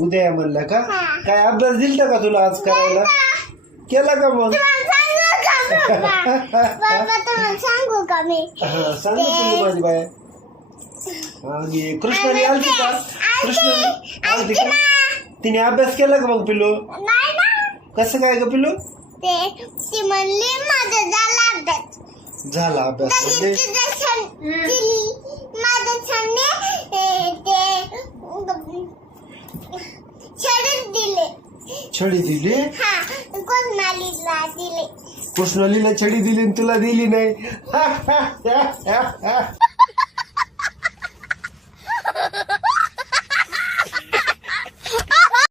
उद्या म्हणलं का? काय अभ्यास दिलता का तुला आज करायला? केला का मग? सांगू का मी? सांग ना पिल्लू माझी बाय. आणि कृष्णाने आलती का? कृष्णाने आलती का? तिने अभ्यास केला का मग पिल्लू? नाही ना. कसं काय ग पिल्लू? ती म्हणली माझा झाला अभ्यास. झाला अभ्यास म्हणजे माझ्या छानने छडीत दिले. छडी दिली? हा, कोणालीला दिले. कृष्णालीला छडी दिली आणि तुला दिली नाही.